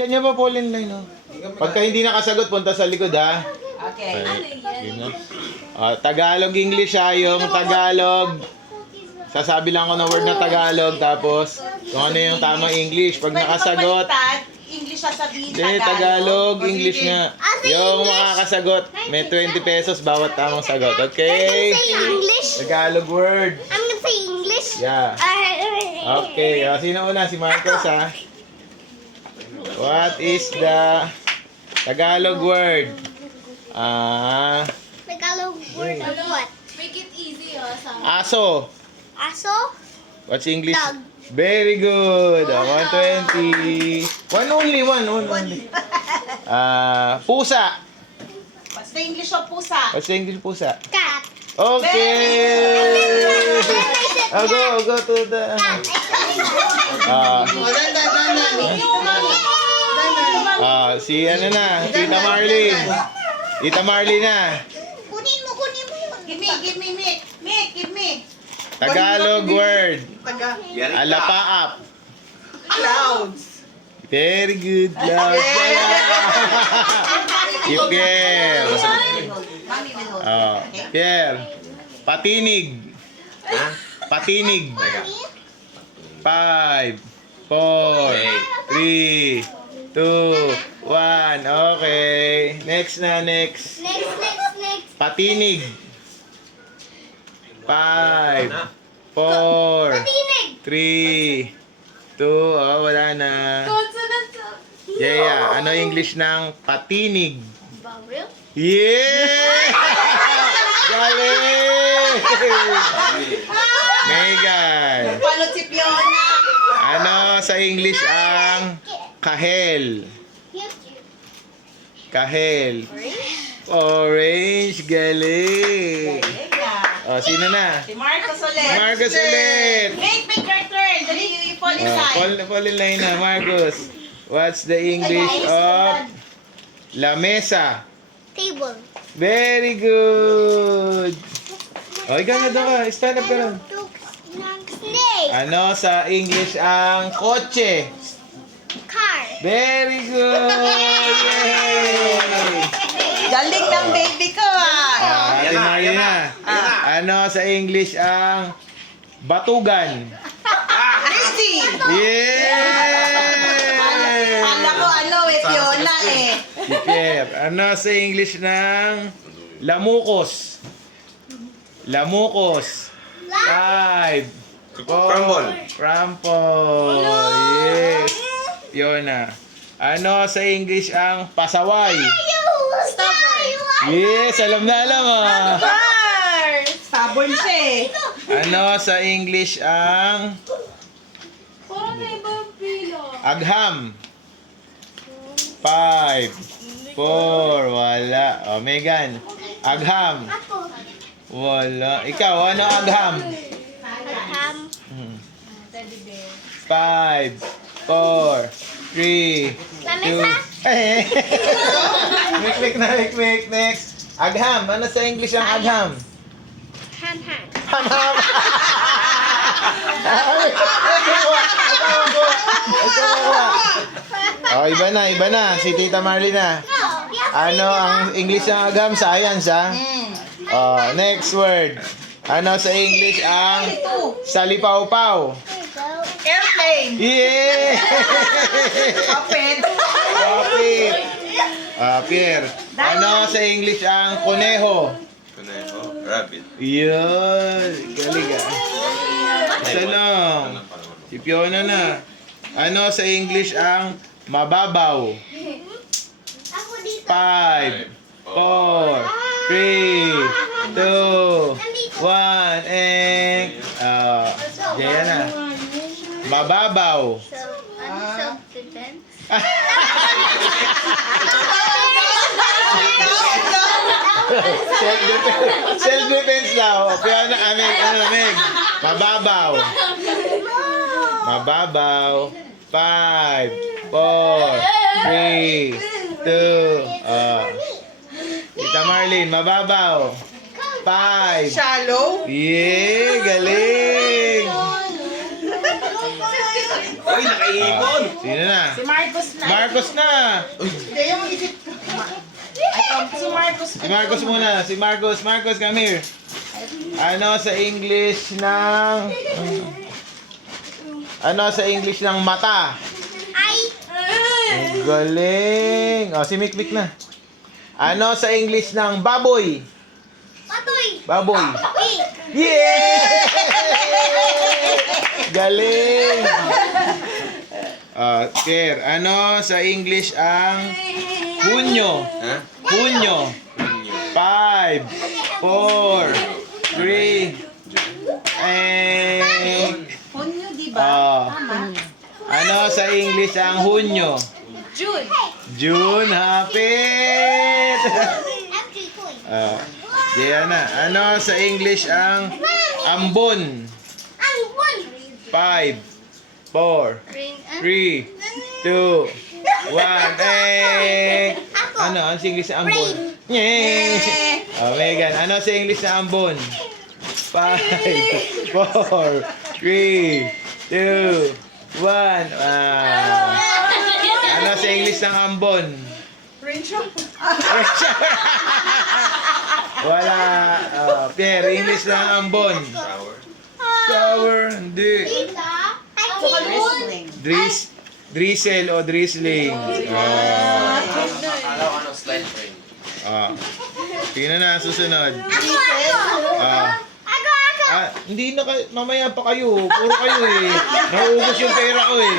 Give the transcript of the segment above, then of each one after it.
Ganyan ba fall in line, no? Pagka hindi nakasagot, punta sa likod, ha? Okay. Yun, no? Tagalog, English, ha? Yung Tagalog. Sasabi lang ako ng word na Tagalog, tapos kung ano yung tamang English. Pag nakasagot, English sasabihin, hindi, Tagalog, English nga. Yung makakasagot, may 20 pesos bawat tamang sagot. Okay? Say English. Tagalog word. I'm gonna say English. Yeah. Okay. Sino una? Si Marcos, ha? What is the Tagalog word? Tagalog word of what? Make it easy, Aso. Aso? What's English? Dog. Very good. 120. One only. Pusa. What's the English of pusa? What's the English pusa? Cat. Okay. Go to the... Si ano na, Tita Marlene. Tita Marlene na. Kunin mo yun. Give me. Give me. Tagalog word. Taga. Alapaap. Clouds. Very good. Love. Si Pierre. Mami will hold. Pierre. Patinig. Patinig. 5, 4, 3, 2, 1. Okay. Next. Next. Patinig. 5, 4, Patinig. 3, 2, wala na. Consonants. Yeah. Ano English ng patinig? Vowel. Yeah! Galing! Megan. Palot si Fiona. Ano sa English ang kahel? Kahel. Orange. Galing. Sino na? Si Marcos ulit. Marcos ulit. Make your turn. Dali you fall inside. Fall in line na, Marcos. What's the English of lamesa? Table. Very good. Ikaw na doon ka. Stand up ka lang. Snake. Ano sa English ang kotse? Car. Very good. Yay! Galing ng baby ko Ate Marina. Ano sa English ang batugan? Crazy. Yeah! Kala ko Fiona Si Pierre. Ano sa English ng lamukos? Lamukos. 5, 4, Crumble. Yes. Fiona. Ano sa English ang pasaway? Yes, alam na alam ah. Stubborn siya eh. Ano sa English ang Parang na ibang pila. agham? 5, 4, wala. Megan. Agham. Wala. Ikaw, ano agham? Teddy bear. 5, 4, 3, 2. Wait, next. Agham. Ano sa English ang agham? Ham. Ham. Iba na. Si Tita Marlene na. Ano ang English ng agham? Science, ha? Next word. Ano sa English ang salipaw-paw? Airplane. Yeah! Kapit. Kapit. Pierre. Ano sa English ang kuneho? Rabbit. Yun. Galing ah. Isa lang. Si Fiona na. Ano sa English ang mababaw? 5, 4, 3, 2, 1, and... Jaya na. Mababaw. Self-defense. Self-defense daw. Fiona, Meg. Mababaw. 5, 4, 3, 2, Tita Marlene, mababaw. 5. Shallow. Yeah, galing. Uy, nakaipon! Sino na? Si Marcos na. Marcos na! Hindi yung isip ko. Ito, si Marcos. Si Marcos muna. Si Marcos. Marcos, come here. Ano sa English ng... Ano sa English ng mata? Ay. Ang galing. O, si Mikmik na. Ano sa English ng baboy? Patoy. Baboy. Pig. Yeah! Galing! Kier, ano sa English ang hunyo? Ha? Hunyo. 5, 4, 3, Hunyo, di ba? Tama. Ano sa English ang hunyo? June. June, hapit! Empty toy. Diana, ano sa English ang ambon? Ang one. 5, 4, Green. 3, 2, 1, Ano ang sa English na ambon? Yay! Megan, ano sa English na ambon? 5, 4, 3, 2, 1. Ano sa English ng ambon? Wala. Pierre, English ng ambon. Shower. Shower, hindi. Tita. Wrestling. Drizzle o drizzling. Akala ko ano, slide frame. Tingnan na, susunod. Ako. Hindi na kayo, mamaya pa kayo. Puro kayo eh. Nauubos yung pera ko eh.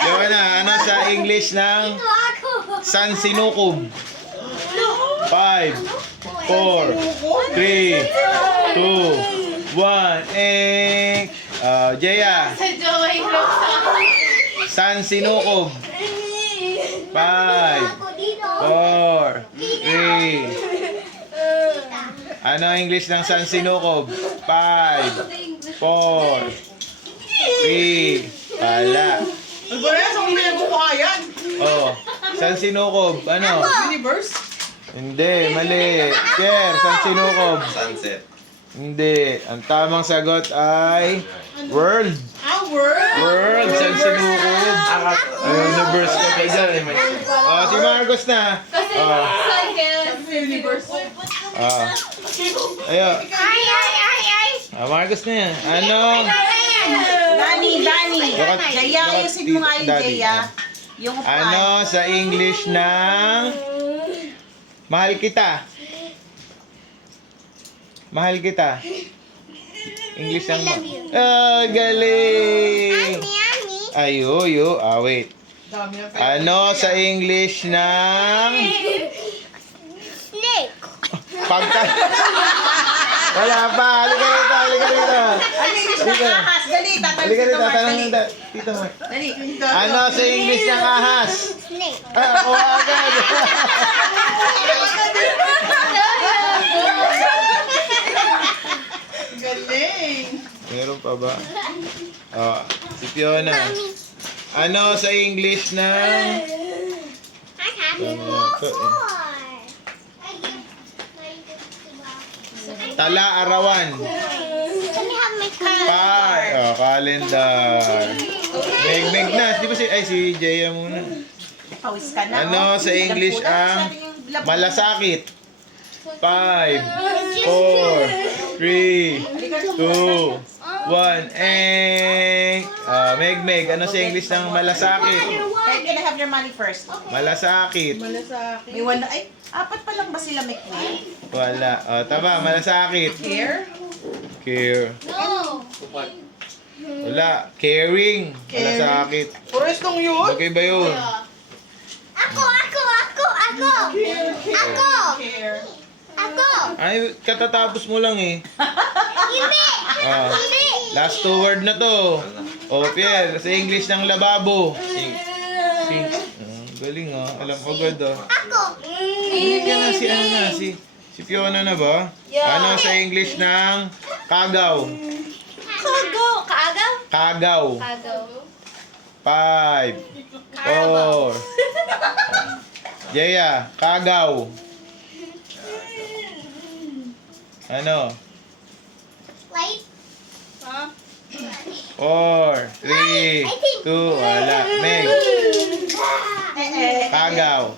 Yawa na, ano sa English ng Ako. San Sinukob? 5, 4, 3, 2, 1, Jaya, Sa Joey Rosa. San Sinukob? 5, Ako dito. 4, 3. Ano ang English ng San Sinukob? 5, 4, 3. Wala. Ano ba yan? Saan mo mukha yan? San Sinukob? Ano? Universe? Hindi, mali. Kier, San Sinukob? Sunset. Hindi. Ang tamang sagot ay world. World? World, San Sinukob. Universe ka pa dyan. Si Marcos na. Kasi sun kaya universe. Ayo. Ay. Marcos na yan. Ano? Dani. Dapat- Jaya, dapat ayusin mo nga yung Daddy. Jaya. Yung upuan. Ano sa English ng mahal kita? Mahal kita. English ng galing. Yummy. Ayo. Wait. Dami ng Ano sa English ng Snake. pagka... Wala pa. Halika rito. Ano English ng Halika. ahas? Dali, tatanong Halika si rito. Tomás. Tanong Dali. Tito mo. Dali. Ano sa English ng ahas? Snake. Ako agad. Galing. Meron pa ba? Si Fiona. Ano sa English ng... I have more. I give my gift to Tala Arawan? Let me have my card. Calendar. Meg na. Di ba si Jaya muna. Pawis ka na. Ano sa English ang malasakit? 5, 4, 3, 2, 1, Meg, ano sa English ng malasakit? Kaya can I have your money first? Malasakit. May one, ay, apat pa lang ba sila may queen? Wala. Tama, malasakit. Here? Care. No. Wala. Caring. Malasakit. Forestong yun? Okay ba yun? Ako. Here. Ako. Ay, katatapos mo lang eh. Hindi. Hindi. Last 2 word na to. Pierre, sa English ng lababo. Sing. Sink. Galing alam ko agad Ako. Hindi ka na si Fiona na ba? Ano sa English ng kagaw? Kaagaw? Kagaw. Kaagaw. 5, 4. Jaya, kagaw. Ano? Light. 4, 4, 3, 2, wala. Meg. Kagaw.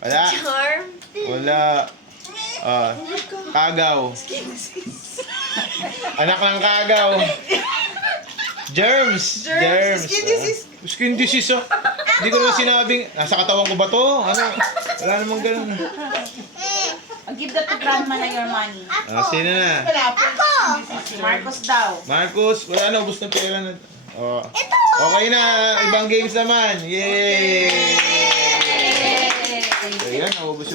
Wala. Charm. Wala. Kagaw. Anak ng kagaw. Germs. Germs. Skin disease. Hindi ko naman sinabing, nasa katawan ko ba to? Ano? Wala namang ganun. Give that to grandma na your money. Sino na? Ako. Marcos daw. Marcos, wala na, ubos na pera na. Okay na, ibang games naman. Yay! Ayan, naubos